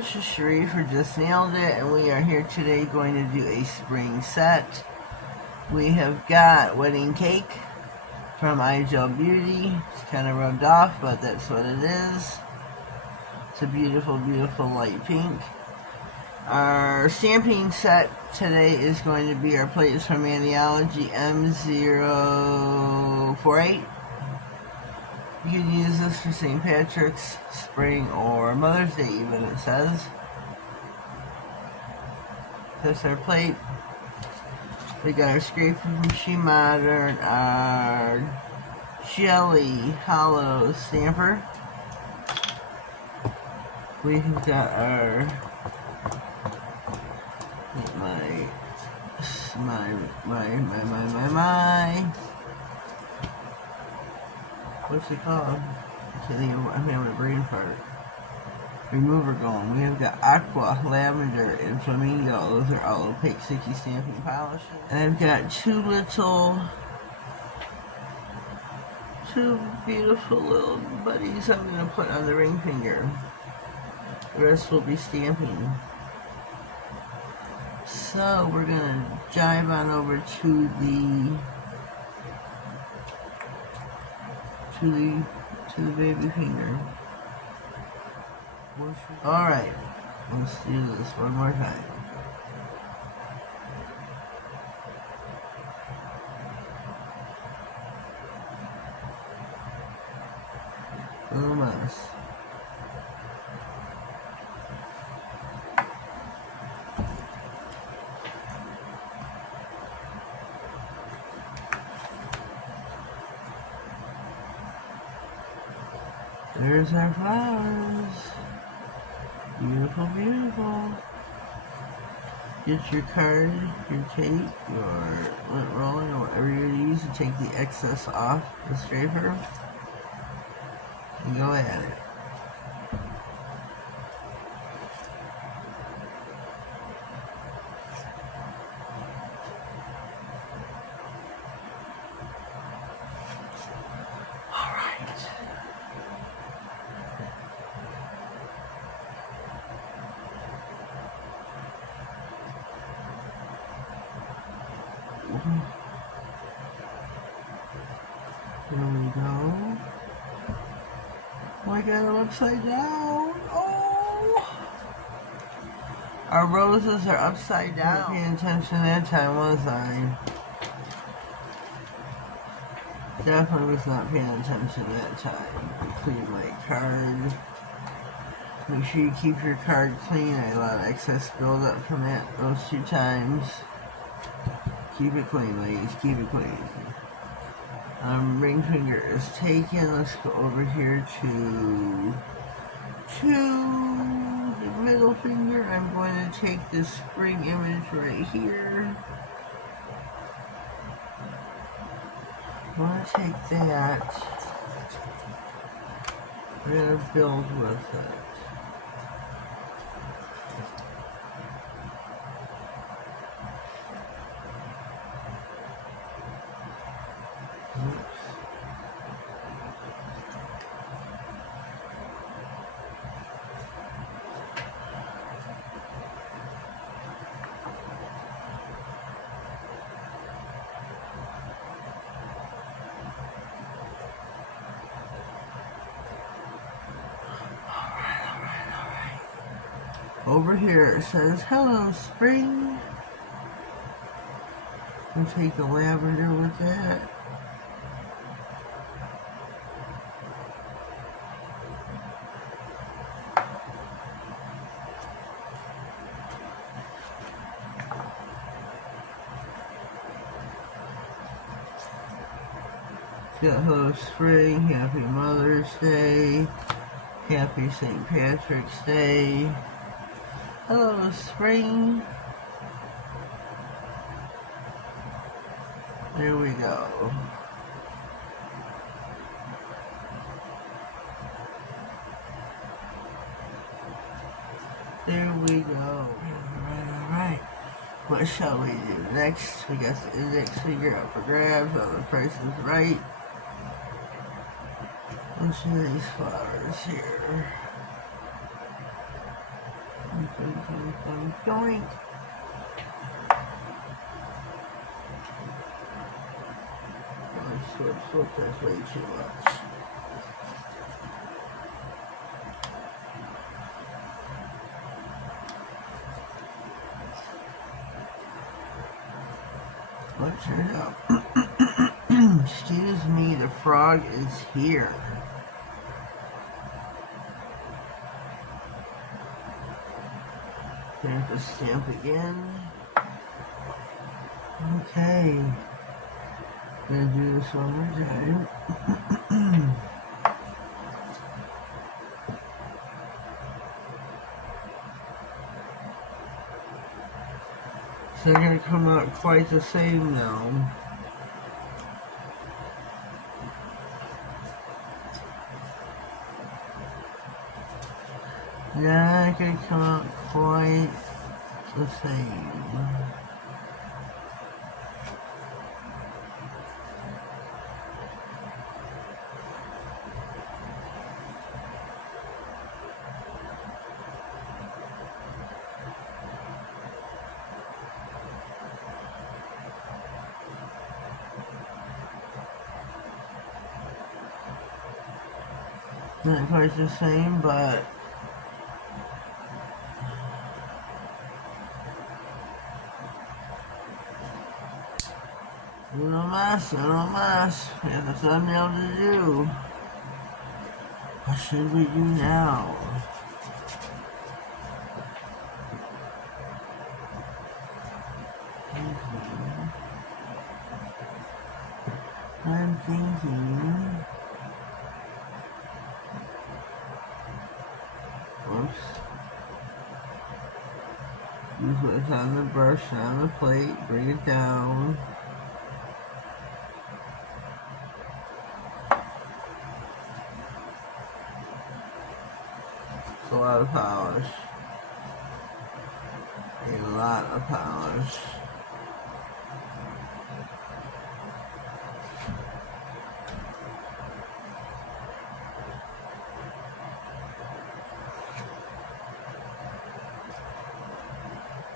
this is Cherie for Just Nailed It, and we are here today going to do a spring set. We have got Wedding Cake from Gel Beauty. It's kind of rubbed off, but that's what it is. It's a beautiful, beautiful light pink. Our stamping set today is going to be our plates from Andiology M048. You can use this for St. Patrick's, spring, or Mother's Day even, it says. That's our plate. We got our scraper from She Modern, our jelly hollow stamper. We've got our what's it called? I can't think of, I'm having a brain fart. Remover going. We have got aqua, lavender, and flamingo. Those are all opaque sticky stamping polishes. And I've got two beautiful little buddies I'm going to put on the ring finger. The rest will be stamping. So we're going to jive on over to the baby finger. Alright, let's do this one more time. Little mouse. There's our flowers. Beautiful, beautiful. Get your card, your tape, your lint roller, or whatever you're going to use to take the excess off the scraper. And go at it. There we go. Oh, I got it upside down. Oh! Our roses are upside down. Not paying attention that time, was I? Definitely was not paying attention that time. Clean my card. Make sure you keep your card clean. I had a lot of excess buildup from it those 2 times. Keep it clean, ladies. Keep it clean. Ring finger is taken. Let's go over here to the middle finger. I'm going to take this spring image right here. I'm going to take that. We're going to build with it. Over here it says, "Hello, spring." We'll take the lavender with that. Got hello, spring. Happy Mother's Day. Happy St. Patrick's Day. Hello, spring. There we go. There we go. Alright. What shall we do next? We got the index finger up for grabs. All the price is right. Let's see these flowers here. Going. Slip, that's way too much. Let's turn it up. Excuse me, the frog is here. There's the stamp again. Okay. Gonna do this one more time. It's not gonna come out quite the same now. Not gonna come out quite the same. Not quite the same, but no más. We have a thumbnail to do. What should we do now? I'm thinking. Whoops. Use what's on the brush, on the plate, bring it down. It's a lot of polish. A lot of polish.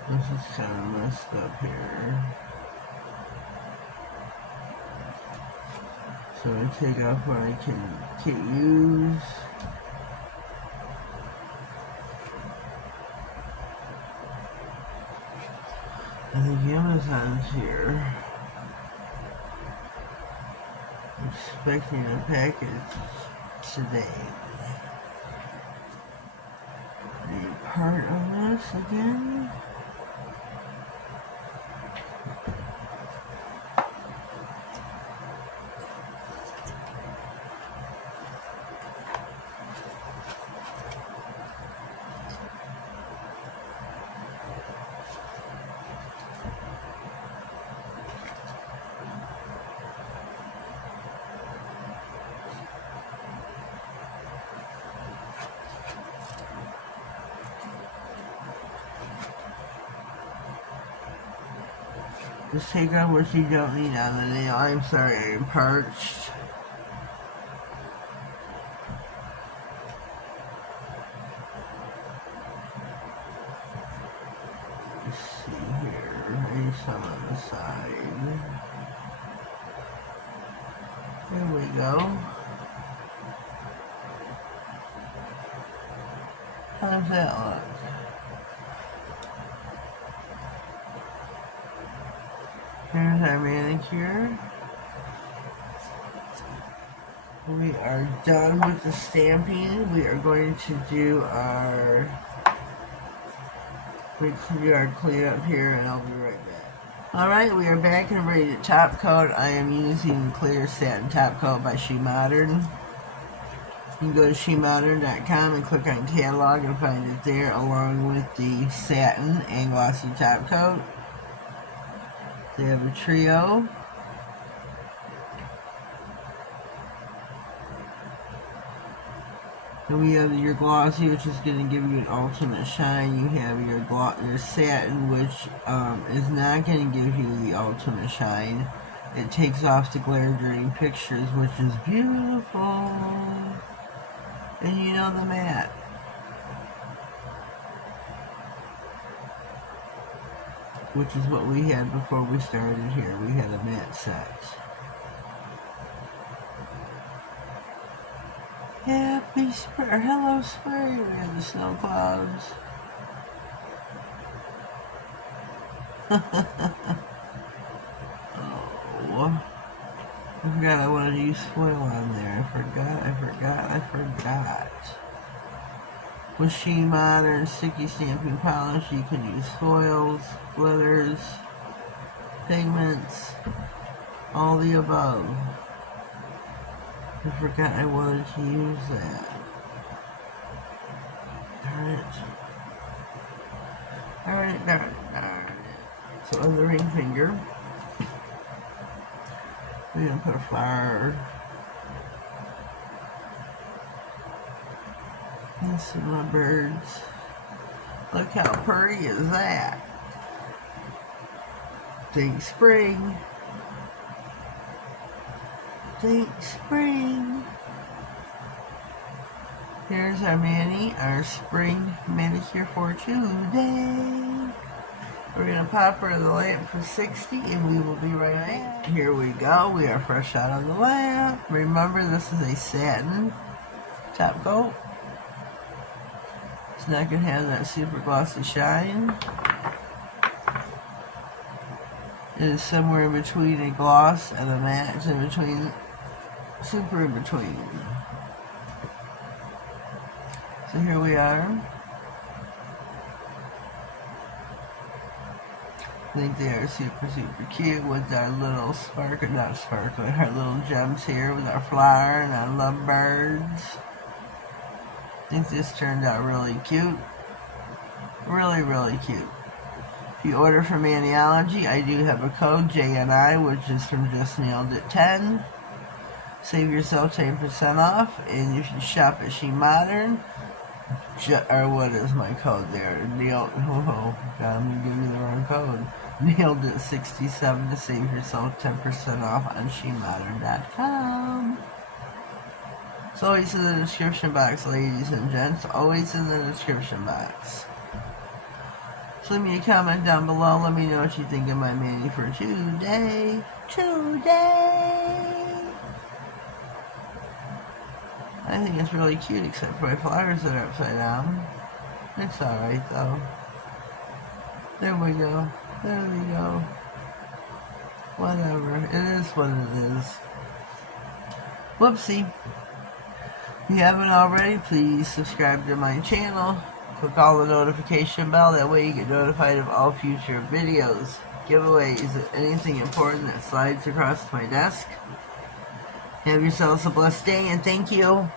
This is kind of messed up here. So I take off what I can't use. I think Amazon's here. I'm expecting a package today. Are you part of this again? Just take out what you don't need on the nail. I'm sorry, I'm parched. Let's see here. I need some on the side. There we go. How's that look? Here's our manicure. We are done with the stamping. We are going to do our cleanup here, and I'll be right back. Alright, we are back and ready to top coat. I am using Clear Satin Top Coat by She Modern. You can go to shemodern.com and click on catalog and find it there, along with the satin and glossy top coat. They have a trio. Then we have your glossy, which is going to give you an ultimate shine. You have your satin, which is not going to give you the ultimate shine. It takes off the glare during pictures, which is beautiful. And you know the matte. which is what we had before we started here. We had a mat set. Happy spring, or hello spring. We have the snow clouds. Oh, I forgot I wanted to use foil on there. I forgot. With She Modern Sticky Stamping Polish, you can use foils, glitters, pigments, all the above. I forgot I wanted to use that. Darn it. Darn it. So on the ring finger, we're going to put a flower. And some of my birds. Look how pretty is that. Think spring. Think spring. Here's our mani, our spring manicure for today. We're going to pop her in the lamp for 60 and we will be right back. Here we go. We are fresh out of the lamp. Remember, this is a satin top coat. It's not going to have that super glossy shine. It is somewhere in between a gloss and a matte. It's in between, super in between. So here we are. I think they are super cute with our little our little gems here with our flower and our lovebirds. I think this turned out really cute. Really cute. If you order from Maniology, I do have a code, JNI, which is from Just.nailedit 10. Save yourself 10% off, and if you shop at She Modern, or what is my code there? Oh, God, I'm going to give you the wrong code. Nailedit 67 to save yourself 10% off on SheModern.com. It's always in the description box, ladies and gents. Always in the description box. So leave me a comment down below. Let me know what you think of my mani for today. I think it's really cute, except for my flowers that are upside down. It's alright, though. There we go. Whatever. It is what it is. Whoopsie. If you haven't already, please subscribe to my channel. Click on the notification bell. That way you get notified of all future videos, giveaways, anything important that slides across my desk. Have yourselves a blessed day, and thank you.